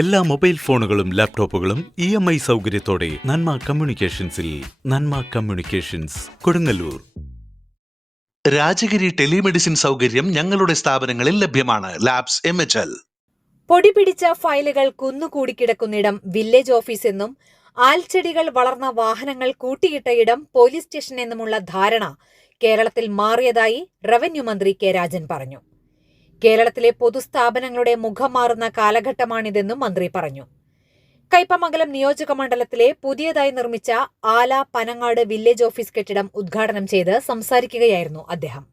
എല്ലാ മൊബൈൽ ഫോണുകളും ലാപ്ടോപ്പുകളും ഇ എം ഐ സൗകര്യത്തോടെ നന്മ കമ്മ്യൂണിക്കേഷൻസിൽ നന്മ കമ്മ്യൂണിക്കേഷൻസ് കൊടുങ്ങല്ലൂർ. രാജഗിരി ടെലിമെഡിസിൻ സൗകര്യം ഞങ്ങളുടെ സ്ഥാപനങ്ങളിൽ ലഭ്യമാണ്. Labs M H L. പൊടി പിടിച്ച ഫയലുകൾ കുന്നുകൂടി കിടക്കുന്നിടം വില്ലേജ് ഓഫീസ് എന്നും ആൽച്ചെടികൾ വളർന്ന വാഹനങ്ങൾ കൂട്ടിയിട്ട ഇടം പോലീസ് സ്റ്റേഷൻ എന്നുമുള്ള ധാരണ കേരളത്തിൽ മാറിയതായി റവന്യൂ മന്ത്രി കെ രാജൻ പറഞ്ഞു. കേരളത്തിലെ പൊതുസ്ഥാപനങ്ങളുടെ മുഖം മാറുന്ന കാലഘട്ടമാണിതെന്നും മന്ത്രി പറഞ്ഞു. കൈപ്പമംഗലം നിയോജക മണ്ഡലത്തിലെ പുതിയതായി നിർമ്മിച്ച ആല പനങ്ങാട് വില്ലേജ് ഓഫീസ് കെട്ടിടം ഉദ്ഘാടനം ചെയ്ത് സംസാരിക്കുകയായിരുന്നു അദ്ദേഹം.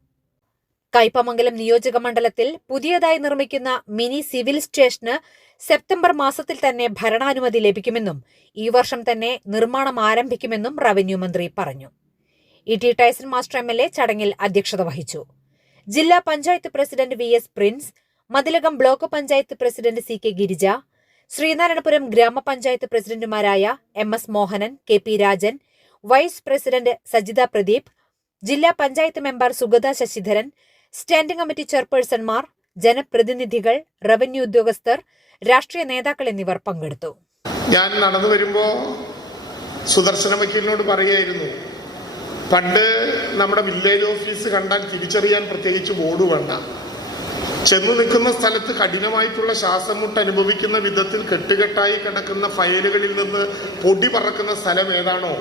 കൈപ്പമംഗലം നിയോജക മണ്ഡലത്തിൽ പുതിയതായി നിർമ്മിക്കുന്ന മിനി സിവിൽ സ്റ്റേഷന് സെപ്റ്റംബർ മാസത്തിൽ തന്നെ ഭരണാനുമതി ലഭിക്കുമെന്നും ഈ വർഷം തന്നെ നിർമ്മാണം ആരംഭിക്കുമെന്നും റവന്യൂ മന്ത്രി പറഞ്ഞു. E T Tyson master M ചടങ്ങിൽ അധ്യക്ഷത വഹിച്ചു. ജില്ലാ panchayat president V S Prince Mathilakam block panchayat president C K Girija Sreenarayanapuram ഗ്രാമപഞ്ചായത്ത് പ്രസിഡന്റുമാരായ M S Mohanan K P Rajan vice president Sajitha Pradeep ജില്ലാ panchayat member Sugatha Sasidharan standing committee ചെയർപേഴ്സൺമാർ ജനപ്രതിനിധികൾ revenue ഉദ്യോഗസ്ഥർ രാഷ്ട്രീയ നേതാക്കൾ എന്നിവർ പങ്കെടുത്തു. ഞാൻ നടന്നു വരുമ്പോൾ സുദർശന വക്കീലിനോട് പറയുകയായിരുന്നു പണ്ട് നമ്മുടെ വില്ലേജ് ഓഫീസ് കണ്ടാൽ തിരിച്ചറിയാൻ പ്രത്യേകിച്ച് ബോർഡ് വേണ്ട. ചെന്നു നിൽക്കുന്ന സ്ഥലത്ത് കഠിനമായിട്ടുള്ള ശ്വാസം മുട്ട് അനുഭവിക്കുന്ന വിധത്തിൽ കെട്ടുകെട്ടായി കിടക്കുന്ന ഫയലുകളിൽ നിന്ന് പൊടി പറക്കുന്ന സ്ഥലം ഏതാണോ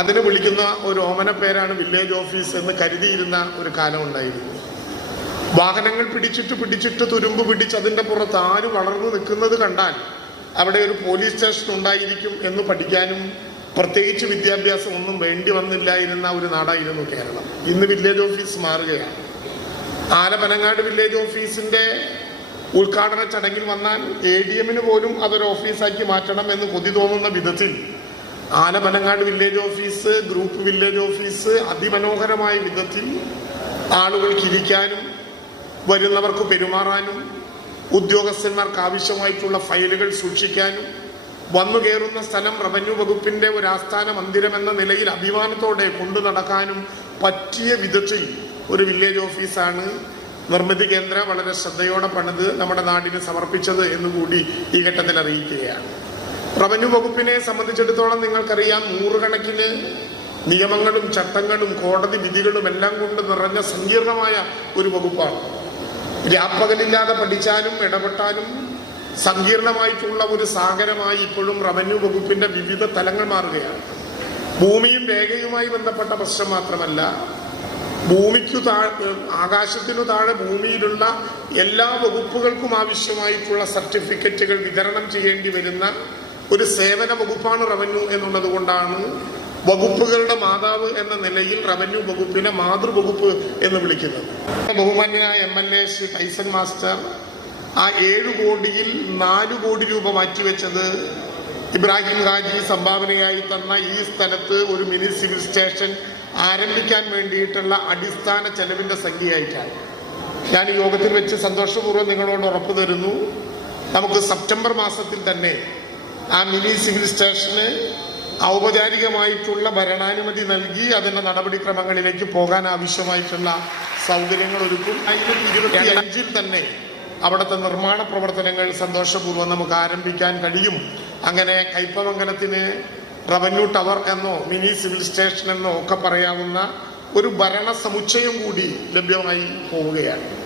അതിന് വിളിക്കുന്ന ഒരു ഓമന പേരാണ് വില്ലേജ് ഓഫീസ് എന്ന് കരുതിയിരുന്ന ഒരു കാലം ഉണ്ടായിരുന്നു. വാഹനങ്ങൾ പിടിച്ചിട്ട് പിടിച്ചിട്ട് തുരുമ്പ് പിടിച്ച് അതിന്റെ പുറത്ത് ആര് വളർന്നു നിൽക്കുന്നത് കണ്ടാൽ അവിടെ ഒരു പോലീസ് സ്റ്റേഷൻ ഉണ്ടായിരിക്കും എന്ന് പഠിക്കാനും പ്രത്യേകിച്ച് വിദ്യാഭ്യാസം ഒന്നും വേണ്ടി വന്നില്ലായിരുന്ന ഒരു നാടായിരുന്നു കേരളം. ഇന്ന് വില്ലേജ് ഓഫീസ് മാറുകയാണ്. ആലപനങ്ങാട് വില്ലേജ് ഓഫീസിന്റെ ഉദ്ഘാടന ചടങ്ങിൽ വന്നാൽ എ ഡി എമ്മിന് പോലും അതൊരു ഓഫീസാക്കി മാറ്റണം എന്ന് കൊതി തോന്നുന്ന വിധത്തിൽ Alapanangad village office group village office അതിമനോഹരമായ വിധത്തിൽ ആളുകൾക്ക് ഇരിക്കാനും വരുന്നവർക്ക് പെരുമാറാനും ഉദ്യോഗസ്ഥന്മാർക്ക് ആവശ്യമായിട്ടുള്ള ഫയലുകൾ സൂക്ഷിക്കാനും വന്നു കയറുന്ന സ്ഥലം റവന്യൂ വകുപ്പിന്റെ ഒരു ആസ്ഥാന മന്ദിരം എന്ന നിലയിൽ അഭിമാനത്തോടെ കൊണ്ടു നടക്കാനും പറ്റിയ വിധത്തിൽ ഒരു വില്ലേജ് ഓഫീസാണ് നിർമ്മിതി കേന്ദ്രം വളരെ ശ്രദ്ധയോടെ പണിത് നമ്മുടെ നാടിന് സമർപ്പിച്ചത് എന്നുകൂടി ഈ ഘട്ടത്തിൽ അറിയിക്കുകയാണ്. റവന്യൂ വകുപ്പിനെ സംബന്ധിച്ചിടത്തോളം നിങ്ങൾക്കറിയാം നൂറുകണക്കിന് നിയമങ്ങളും ചട്ടങ്ങളും കോടതി വിധികളും എല്ലാം കൊണ്ട് നിറഞ്ഞ സങ്കീർണമായ ഒരു വകുപ്പാണ്. രാപ്പകലില്ലാതെ പഠിച്ചാലും ഇടപെട്ടാലും സങ്കീർണമായിട്ടുള്ള ഒരു സാഗരമായി ഇപ്പോഴും റവന്യൂ വകുപ്പിന്റെ വിവിധ തലങ്ങൾ മാറുകയാണ്. ഭൂമിയും രേഖയുമായി ബന്ധപ്പെട്ട പ്രശ്നം മാത്രമല്ല ഭൂമിക്കു താഴെ ആകാശത്തിനു താഴെ ഭൂമിയിലുള്ള എല്ലാ വകുപ്പുകൾക്കും ആവശ്യമായിട്ടുള്ള സർട്ടിഫിക്കറ്റുകൾ വിതരണം ചെയ്യേണ്ടി വരുന്ന ഒരു സേവന വകുപ്പാണ് റവന്യൂ എന്നുള്ളത് കൊണ്ടാണ് വകുപ്പുകളുടെ മാതാവ് എന്ന നിലയിൽ റവന്യൂ വകുപ്പിനെ മാതൃവകുപ്പ് എന്ന് വിളിക്കുന്നത്. ബഹുമാന്യനായ M L A Shri Tyson master ആ ഏഴ് കോടിയിൽ നാല് കോടി രൂപ മാറ്റിവെച്ചത് ഇബ്രാഹിം ഹാജി സംഭാവനയായി തന്ന ഈ സ്ഥലത്ത് ഒരു മിനി സിവിൽ സ്റ്റേഷൻ ആരംഭിക്കാൻ വേണ്ടിയിട്ടുള്ള അടിസ്ഥാന ചെലവിന്റെ സംഖ്യയായിട്ടാണ്. ഞാൻ യോഗത്തിൽ വെച്ച് സന്തോഷപൂർവം നിങ്ങളോട് ഉറപ്പ് തരുന്നു. നമുക്ക് സെപ്റ്റംബർ മാസത്തിൽ തന്നെ ആ മിനി സിവിൽ സ്റ്റേഷന് ഔപചാരികമായിട്ടുള്ള ഭരണാനുമതി നൽകി അതിന്റെ നടപടിക്രമങ്ങളിലേക്ക് പോകാൻ ആവശ്യമായിട്ടുള്ള സൗകര്യങ്ങൾ ഒരുക്കും അതിന് ഇരുപത്തി അഞ്ചിൽ തന്നെ അവിടുത്തെ നിർമ്മാണ പ്രവർത്തനങ്ങൾ സന്തോഷപൂർവം നമുക്ക് ആരംഭിക്കാൻ കഴിയും. അങ്ങനെ കയ്പമംഗലത്തിന് റവന്യൂ ടവർ എന്നോ മിനി സിവിൽ സ്റ്റേഷൻ എന്നോ ഒക്കെ പറയാവുന്ന ഒരു ഭരണ സമുച്ചയം കൂടി ലഭ്യമായി പോവുകയാണ്.